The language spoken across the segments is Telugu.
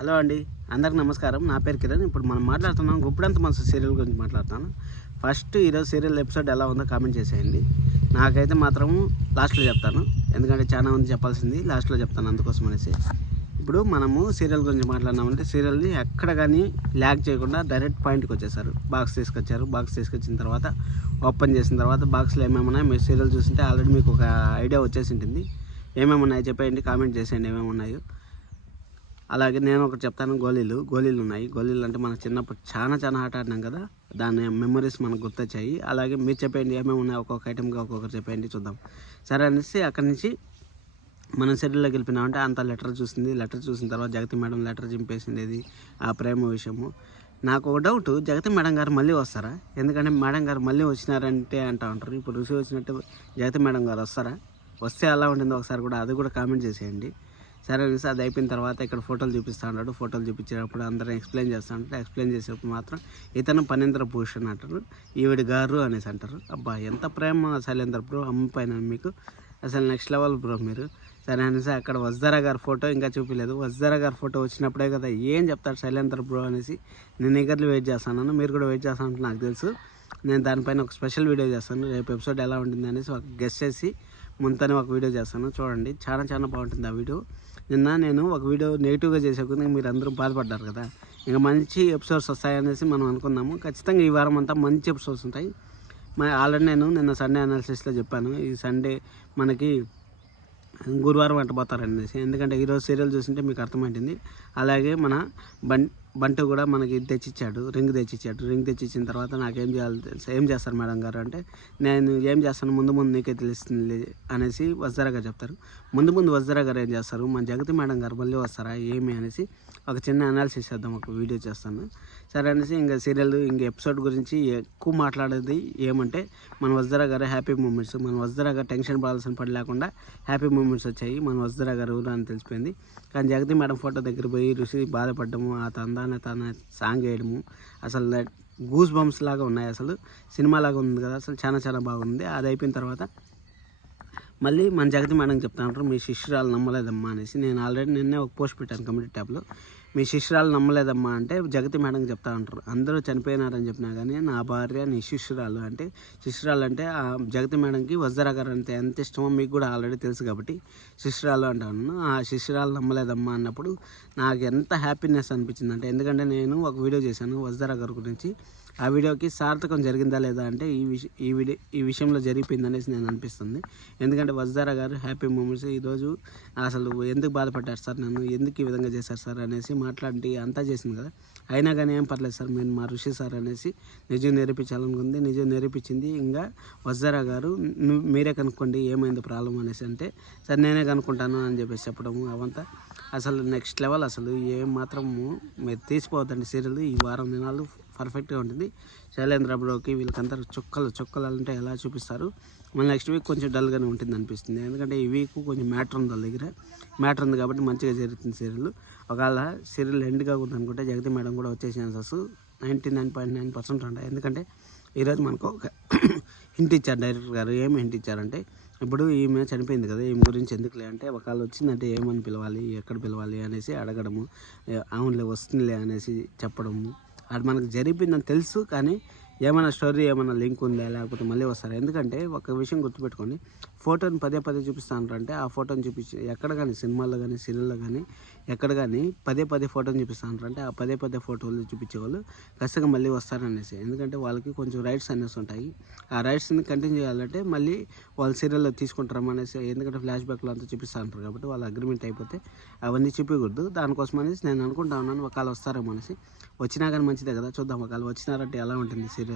హలో అండి, అందరికి నమస్కారం. నా పేరు కిరణ్. ఇప్పుడు మనం మాట్లాడుతున్నాం గుప్పుడంత మనసు సీరియల్ గురించి మాట్లాడుతాను. ఫస్ట్ ఈరోజు సీరియల్ ఎపిసోడ్ ఎలా ఉందో కామెంట్ చేసేయండి. నాకైతే మాత్రం లాస్ట్లో చెప్తాను, ఎందుకంటే చాలా మంది చెప్పాల్సింది లాస్ట్లో చెప్తాను, అందుకోసం అనేసి. ఇప్పుడు మనము సీరియల్ గురించి మాట్లాడినామంటే సీరియల్ని ఎక్కడ కానీ ల్యాగ్ చేయకుండా డైరెక్ట్ పాయింట్కి వచ్చేసారు. బాక్స్ తీసుకొచ్చారు. బాక్స్ తీసుకొచ్చిన తర్వాత ఓపెన్ చేసిన తర్వాత బాక్స్లో ఏమేమి ఉన్నాయి మీరు సీరియల్ చూస్తుంటే ఆల్రెడీ మీకు ఒక ఐడియా వచ్చేసి ఉంటుంది. ఏమేమి ఉన్నాయో చెప్పేయండి, కామెంట్ చేసేయండి ఏమేమి ఉన్నాయో. అలాగే నేను ఒకటి చెప్తాను, గోళీలు ఉన్నాయి. గోళీలు అంటే మనకు చిన్నప్పుడు చాలా ఆట ఆడినాం కదా, దాని మెమరీస్ మనకు గుర్తొచ్చాయి. అలాగే మీరు చెప్పండి ఏమేమి ఉన్నాయి, ఒక్కొక్క ఐటెంగా ఒక్కొక్కరు చెప్పండి చూద్దాం. సరే అనేసి అక్కడి నుంచి మనం సెటిల్లోకి వెళ్ళిపోయినామంటే అంత లెటర్ చూసింది. లెటర్ చూసిన తర్వాత జగతి మేడం లెటర్ చింపేసింది, ఆ ప్రేమ విషయము. నాకు ఒక డౌట్, జగతి మేడం గారు మళ్ళీ వస్తారా? ఎందుకంటే మేడం గారు మళ్ళీ వచ్చినారంటే అంటూ ఉంటారు. ఇప్పుడు ఋషి వచ్చినట్టు జగతి మేడం గారు వస్తారా? వస్తే ఎలా ఉంటుందో ఒకసారి కూడా అది కూడా కామెంట్ చేసేయండి. సరే అనేసి అది అయిపోయిన తర్వాత ఇక్కడ ఫోటోలు చూపిస్తూ ఉన్నాడు. ఫోటోలు చూపించేటప్పుడు అందరూ ఎక్స్ప్లెయిన్ చేస్తూ ఉంటారు. ఎక్స్ప్లెయిన్ చేసేటప్పుడు మాత్రం ఇతను పనేంద్ర భూషణ్ అంటారు, ఈవిడ గారు అనేసి అంటారు. అబ్బా ఎంత ప్రేమ శైలేంద్ర బ్రో అమ్మ పైన మీకు, అసలు నెక్స్ట్ లెవెల్ బ్రో మీరు. సరే అనేసి అక్కడ వజ్దారా గారి ఫోటో ఇంకా చూపించలేదు. వజ్దారా గారి ఫోటో వచ్చినప్పుడే కదా ఏం చెప్తాడు శైలేంద్ర బ్రో అనేసి నేను ఈగర్లీ వెయిట్ చేస్తాను. మీరు కూడా వెయిట్ చేస్తానంటే నాకు తెలుసు. నేను దానిపైన ఒక స్పెషల్ వీడియో చేస్తాను. రేపు ఎపిసోడ్ ఎలా ఉంటుంది అనేసి ఒక గెస్ట్ చేసి ముందునే ఒక వీడియో చేస్తాను, చూడండి. చాలా బాగుంటుంది ఆ వీడియో. నిన్న నేను ఒక వీడియో నెగిటివ్గా చేసే కొద్ది మీరు అందరూ బాధపడ్డారు కదా, ఇంకా మంచి ఎపిసోడ్స్ వస్తాయనేసి మనం అనుకున్నాము. ఖచ్చితంగా ఈ వారం అంతా మంచి ఎపిసోడ్స్ ఉంటాయి. ఆల్రెడీ నేను నిన్న సండే అనాలిసిస్లో చెప్పాను, ఈ సండే మనకి గురువారం అంటపోతారనేసి. ఎందుకంటే ఈరోజు సీరియల్ చూసింటే మీకు అర్థమైంది. అలాగే మన బంటు కూడా మనకి తెచ్చిచ్చాడు, రింగ్ తెచ్చిచ్చాడు. రింగ్ తెచ్చిచ్చిన తర్వాత నాకేం చేయాలి, ఏం చేస్తారు మేడం గారు అంటే, నేను ఏం చేస్తాను ముందు నీకే తెలుస్తుంది అనేసి వజ్జరా గారు చెప్తారు. ముందు వజ్జరా గారు ఏం చేస్తారు, మన జగతి మేడం గారు మళ్ళీ వస్తారా ఏమి అనేసి ఒక చిన్న అనాలిసిస్ చేద్దాం, ఒక వీడియో చేస్తాను. సరే అనేసి ఇంకా సీరియల్ ఇంకా ఎపిసోడ్ గురించి ఎక్కువ మాట్లాడేది ఏమంటే మన వజ్జరా గారు హ్యాపీ మూమెంట్స్. మన వజ్జరా గారు టెన్షన్ పడాల్సిన పని లేకుండా హ్యాపీ మూమెంట్స్ వచ్చాయి. మన వజ్జరా గారు అని తెలిసిపోయింది. కానీ జగతి మేడం ఫోటో దగ్గర పోయి ఋషి బాధపడ్డము, ఆ తన సాంగ్ వేయడము అసలు గూస్ బంప్స్ లాగా ఉన్నాయి. అసలు సినిమా లాగా ఉంది కదా, అసలు చాలా బాగుంది. అది అయిపోయిన తర్వాత మళ్ళీ మన జగతి మేడం చెప్తా ఉంటారు, మీ శిష్యురాలు నమ్మలేదమ్మా అనేసి. నేను ఆల్రెడీ నిన్నే ఒక పోస్ట్ పెట్టాను కమ్యూనిటీ ట్యాబ్లో, మీ శిష్యురాలు నమ్మలేదమ్మా అంటే జగతి మేడం చెప్తా ఉంటారు, అందరూ చనిపోయినారని చెప్పినా కానీ నా భార్య నీ శిష్యురాలు అంటే. శిష్యురాలు అంటే ఆ జగతి మేడంకి వజ్జరా గారు అంటే ఎంత ఇష్టమో మీకు కూడా ఆల్రెడీ తెలుసు కాబట్టి శిష్యురాలు అంటాను. ఆ శిష్యురాలు నమ్మలేదమ్మా అన్నప్పుడు నాకు ఎంత హ్యాపీనెస్ అనిపించింది అంటే, ఎందుకంటే నేను ఒక వీడియో చేశాను వజ్జరా గారి గురించి. ఆ వీడియోకి సార్థకం జరిగిందా లేదా అంటే ఈ విషయంలో జరిగిపోయింది అనేసి నేను అనిపిస్తుంది. ఎందుకంటే వజ్జరా గారు హ్యాపీ మూమెంట్స్ ఈరోజు అసలు ఎందుకు బాధపడ్డారు సార్, నన్ను ఎందుకు ఈ విధంగా చేశారు సార్ అనేసి మాట్లాడి అంతా చేసింది కదా. అయినా కానీ ఏం పర్లేదు సార్, మీరు మా ఋషి సార్ అనేసి నిజం నిరూపించాలనుకుంది, నిజం నిరూపించింది. ఇంకా వజ్జరా గారు మీరే కనుక్కోండి ఏమైంది ప్రాబ్లం అనేసి అంటే, సార్ నేనే కనుక్కుంటాను అని చెప్పేసి చెప్పడము అవంతా అసలు నెక్స్ట్ లెవెల్. అసలు ఏం మాత్రము మీరు తీసిపోవద్దండి సీరియల్. ఈ వారం దినాలు పర్ఫెక్ట్గా ఉంటుంది. శైలేంద్ర బ్రోకి వీళ్ళకంతా చుక్కలు అంటే ఎలా చూపిస్తారు. మళ్ళీ నెక్స్ట్ వీక్ కొంచెం డల్గానే ఉంటుంది అనిపిస్తుంది. ఎందుకంటే ఈ వీక్ కొంచెం మ్యాటర్ ఉంది వాళ్ళ దగ్గర, మ్యాటర్ ఉంది కాబట్టి మంచిగా జరుగుతుంది సీరియల్. ఒకవేళ సీరియల్ ఎండ్గా ఉంది అనుకుంటే జగతి మేడం కూడా వచ్చే ఛాన్సెస్ 99.9% ఉంటాయి. ఎందుకంటే ఈరోజు మనకు ఒక హింట్ ఇచ్చారు డైరెక్టర్ గారు. ఏమి హింట్ ఇచ్చారంటే, ఇప్పుడు ఈమె చనిపోయింది కదా, ఈమె గురించి ఎందుకులే అంటే ఒకవేళ వచ్చిందంటే ఏమని పిలవాలి, ఎక్కడ పిలవాలి అనేసి అడగడము, అవునులే వస్తుందిలే అనేసి చెప్పడము. అది మనకు జరిగిపోయిందని తెలుసు, కానీ ఏమైనా స్టోరీ ఏమైనా లింక్ ఉందా లేకపోతే మళ్ళీ వస్తారా. ఎందుకంటే ఒక విషయం గుర్తుపెట్టుకోండి, ఫోటోని పదే చూపిస్తూ ఉంటారంటే ఆ ఫోటోని చూపించి ఎక్కడ కానీ సినిమాల్లో కానీ సీరియల్లో కానీ ఎక్కడ కానీ పదే ఫోటోని చూపిస్తూ ఉంటారంటే ఆ పదే ఫోటోలు చూపించేవాళ్ళు ఖచ్చితంగా మళ్ళీ వస్తారనేసి. ఎందుకంటే వాళ్ళకి కొంచెం రైట్స్ అనేసి ఉంటాయి. ఆ రైట్స్ని కంటిన్యూ చేయాలంటే మళ్ళీ వాళ్ళు సీరియల్లో తీసుకుంటారనేసి. ఎందుకంటే ఫ్లాష్ బ్యాక్లో అంతా చూపిస్తూ ఉంటారు కాబట్టి వాళ్ళ అగ్రిమెంట్ అయిపోతే అవన్నీ చూపించకూడదు. దానికోసం అనేసి నేను అనుకుంటా ఉన్నాను ఒకవేళ వస్తారేమో అనేసి. వచ్చినా కానీ మంచిదే కదా, చూద్దాం. ఒకవేళ వచ్చినారంటే ఎలా ఉంటుంది సీరియల్.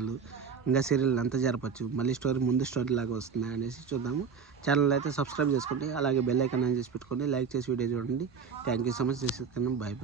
ఇంకా సీరియల్ అంతా జరపచ్చు, మళ్ళీ స్టోరీ ముందు స్టోరీ లాగా వస్తుంది అనేసి చూద్దాము. ఛానల్ అయితే సబ్స్క్రైబ్ చేసుకోండి, అలాగే బెల్ ఐకాన్ ఆన్ చేసి పెట్టుకోండి, లైక్ చేసి వీడియో చూడండి. Thank you so much. Bye.